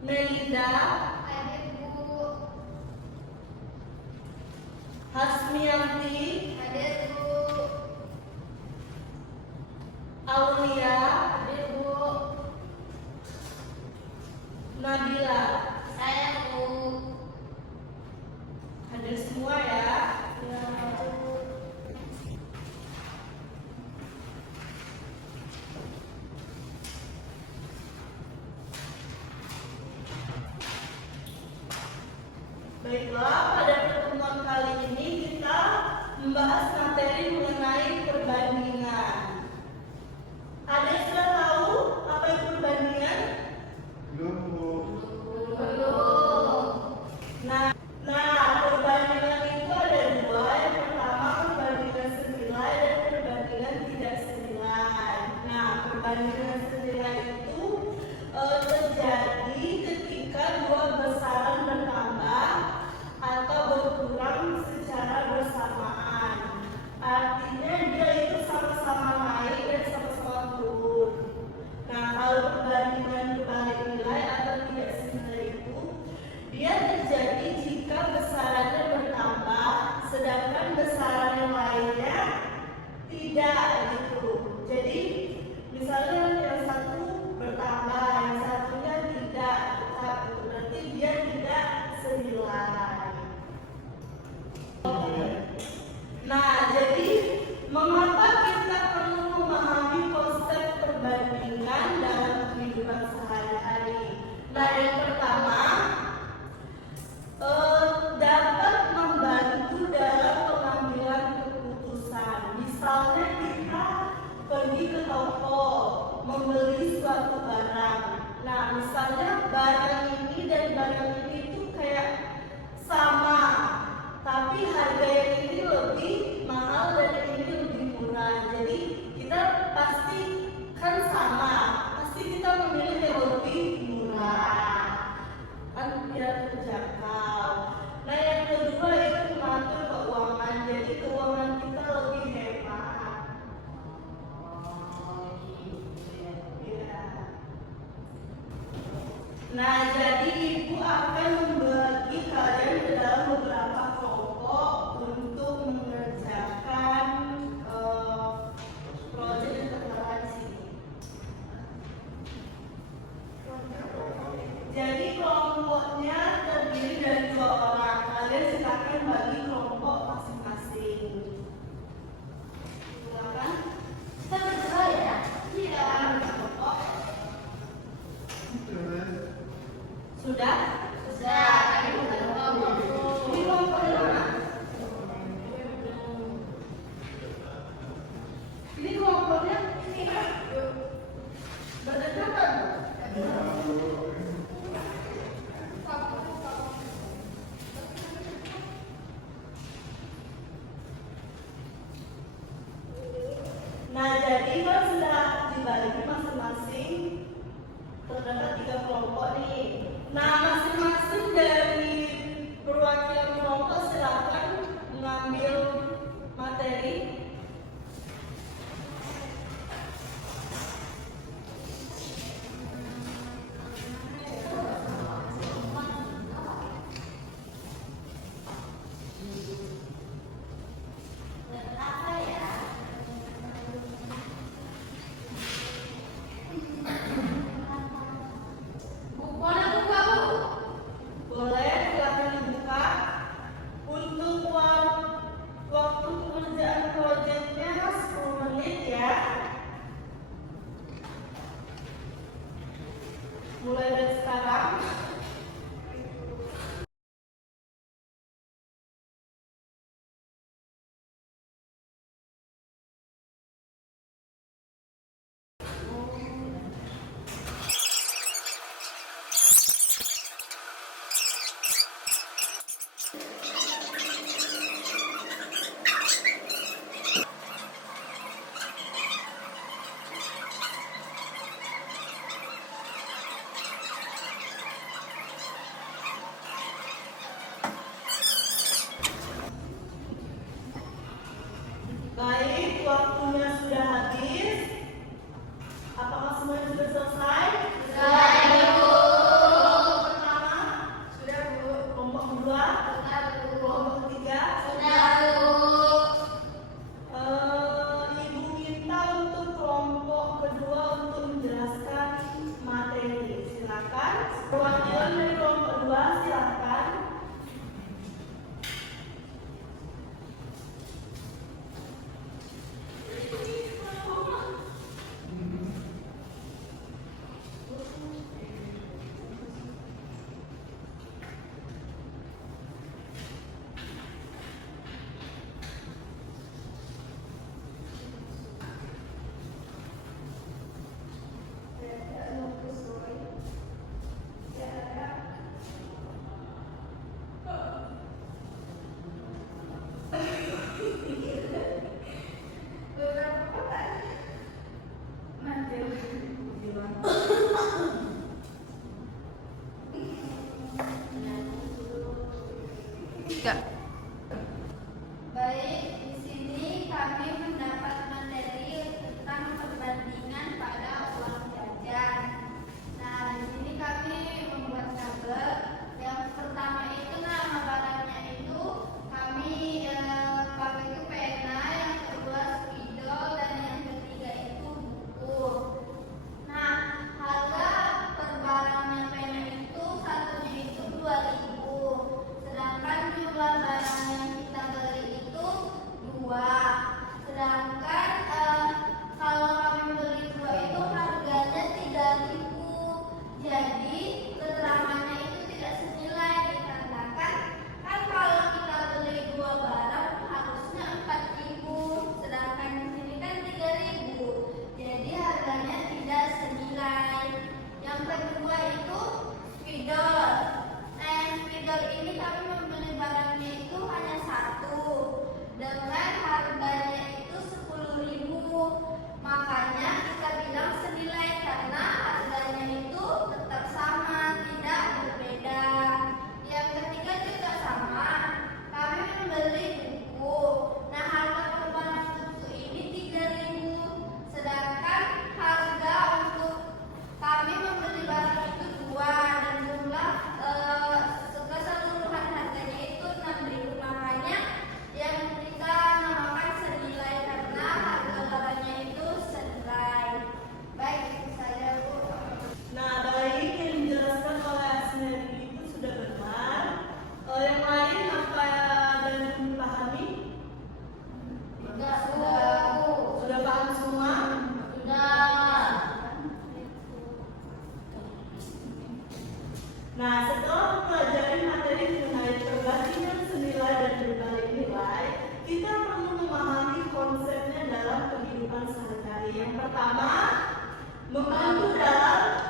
Melinda. Hadir, Bu. Hasmiyanti. Hadir, Bu. Aulia. Hadir, Bu. Nabila. Saya, Bu. Hadir semua ya. Ya, Bu. Baiklah, pada pertemuan kali ini kita membahas materi mengenai perbandingan. Ada yang sudah tahu apa itu perbandingan? Belum. Nah, perbandingan itu ada dua. Yang pertama perbandingan senilai dan perbandingan tidak senilai. Nah, perbandingan senilai itu terjadi ketika dua besaran bertambah atau berkurang secara bersamaan. Artinya dia itu sama-sama naik dan sama-sama turun. Nah, kalau perbandingan berbalik nilai atau tidak senilai itu dia terjadi jika besarannya bertambah sedangkan besaran yang lainnya tidak gitu. Jadi misalnya yang satu bertambah, yang satunya tidak tetap, itu berarti dia tidak senilai. Nah, jadi mengapa kita perlu memahami konsep perbandingan dalam kehidupan sehari-hari? Nah, yang pertama dapat membantu dalam pengambilan keputusan. Misalnya kita pergi ke toko membeli suatu barang. Nah, misalnya barang ini dan barang ini itu kayak sama, tapi harga yang ini lebih mahal dan yang ini lebih murah. Jadi kita pasti kan sama, pasti kita memilih yang lebih murah, kan biar terjangkau. Nah, yang kedua itu mengatur keuangan. Jadi keuangan kita lebih hemat. Ya. Nah, jadi ibu akan membagi kalian ke dalam beberapa kelompok untuk mengerjakan proyek yang tertera di sini. Jadi kelompoknya terdiri dari 2 orang. Kalian silakan bagi kelompok masing-masing. Silakan. Kita berdua ya? Iya. Kelompok. Sudah? Sudah. Tadi bukan kelompok. Ini kelompok yang mana? Ini kelompoknya ini kan? Berdekatan. Nah, jadi kan sudah dibagi masing-masing terdapat 3 kelompok nih. Nah, masing-masing dari perwakilan kelompok silakan mengambil materi. Apa ya? Buku mana buka, Bu? Boleh silakan dibuka. Untuk waktu pengerjaan proyeknya 10 menit ya. Mulai dari sekarang. Perwakilan dari kelompok 2 silakan. Baik, di sini kami mendapat materi tentang perbandingan pada uang jajan. Nah, di sini kami membuat tabel. Yang pertama itu nama barangnya itu kami pakai itu pena, yang kedua spidol, dan yang ketiga itu buku. Nah, harga per barangnya pena itu satunya itu 2.000, sedangkan jumlah barang yang kita beli itu 2. Sedangkan kalau kami beli 2 itu harganya 3.000. Jadi keterangannya itu tidak senilai, dikarenakan kan kalau kita beli 2 barang harusnya 4.000, sedangkan di sini kan 3.000. Jadi harganya tidak senilai. Yang kedua itu spidol. Nah, yang spidol ini kami membeli barangnya itu hanya 1 dengan harganya itu 10.000. Makanya kita bilang senilai karena harganya itu tetap sama, tidak berbeda. Yang ketiga juga sama, kami membeli buku. Nah, harga per barang buku ini 3.000, sedangkan harga untuk kami membeli barang itu 2 dan jumlah keseluruhan harganya itu 6.000. Makanya yang kita namakan senilai karena harga barangnya itu senilai. Baik, itu saja Bu. Nah, baik, yang dijelaskan oleh Asneri itu sudah benar. Yang lain apa dan dipahami? Sudah Bu. Sudah paham semua? Sudah. Nah, setelah mempelajari materi mengenai perbandingan senilai dan berbalik nilai, kita perlu memahami konsepnya dalam kehidupan sehari-hari. Yang pertama, membantu dalam